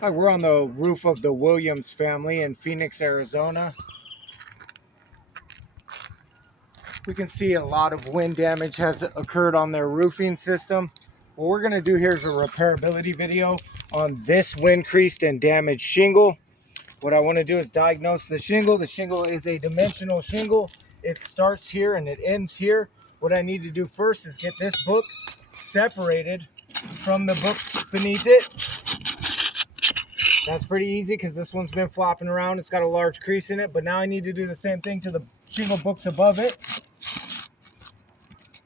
Hi, we're on the roof of the Williams family in Phoenix, Arizona. We can see a lot of wind damage has occurred on their roofing system. What we're going to do here is a repairability video on this wind creased and damaged shingle. What I want to do is diagnose the shingle. The shingle is a dimensional shingle. It starts here and it ends here. What I need to do first is get this book separated from the book beneath it. That's pretty easy because this one's been flopping around. It's got a large crease in it, but now I need to do the same thing to the shingle books above it.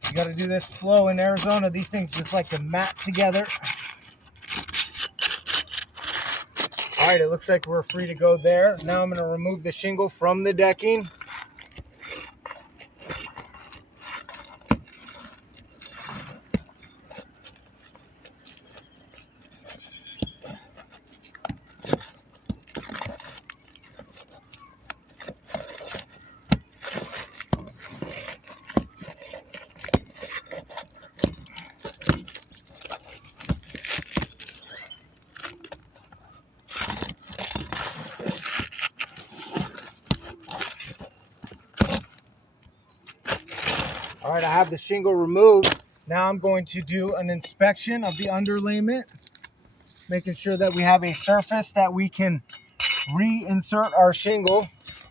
You got to do this slow in Arizona. These things just like to mat together. All right, it looks like we're free to go there. Now I'm going to remove the shingle from the decking. All right, I have the shingle removed. Now I'm going to do an inspection of the underlayment, making sure that we have a surface that we can reinsert our shingle.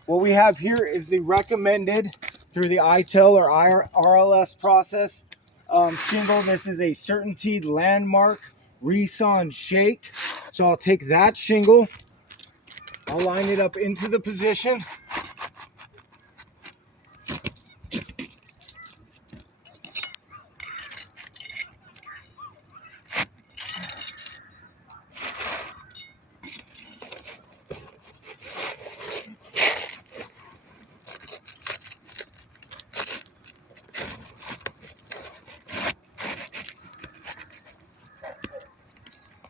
What we have here is the recommended through the ITIL or RLS process shingle. This is a CertainTeed Landmark Reson Shake. So I'll take that shingle, I'll line it up into the position.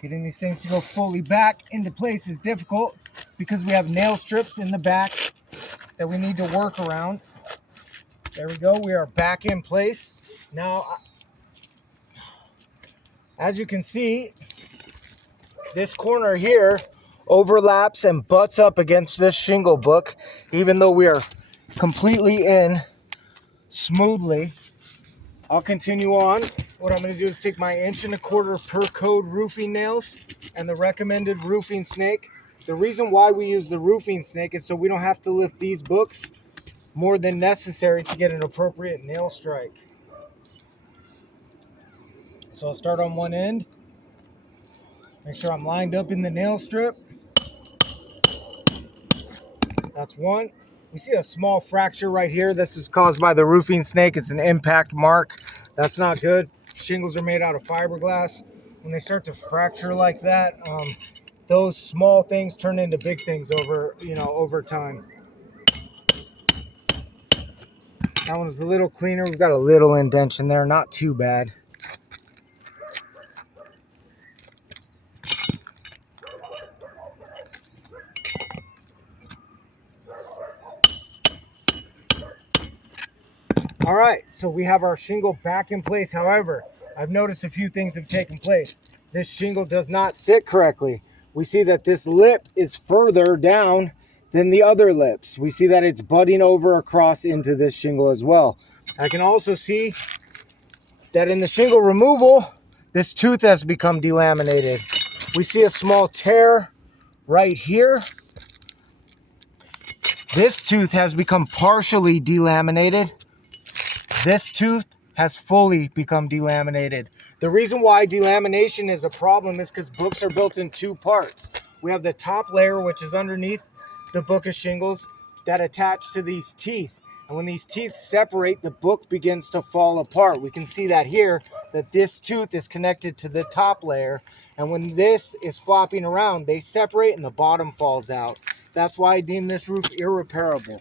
Getting these things to go fully back into place is difficult because we have nail strips in the back that we need to work around. There we go, we are back in place. Now, as you can see, this corner here overlaps and butts up against this shingle book, even though we are completely in smoothly. I'll continue on. What I'm going to do is take my 1.25" per code roofing nails and the recommended roofing snake. The reason why we use the roofing snake is so we don't have to lift these books more than necessary to get an appropriate nail strike. So I'll start on one end. Make sure I'm lined up in the nail strip. That's one. We see a small fracture right here. This is caused by the roofing snake. It's an impact mark. That's not good. Shingles are made out of fiberglass. When they start to fracture like that, those small things turn into big things over time. That one's a little cleaner. We've got a little indentation there, not too bad. All right, so we have our shingle back in place. However, I've noticed a few things have taken place. This shingle does not sit correctly. We see that this lip is further down than the other lips. We see that it's butting over across into this shingle as well. I can also see that in the shingle removal, this tooth has become delaminated. We see a small tear right here. This tooth has become partially delaminated. This tooth has fully become delaminated. The reason why delamination is a problem is because books are built in two parts. We have the top layer, which is underneath the book of shingles, that attach to these teeth. And when these teeth separate, the book begins to fall apart. We can see that here, that this tooth is connected to the top layer. And when this is flopping around, they separate and the bottom falls out. That's why I deem this roof irreparable.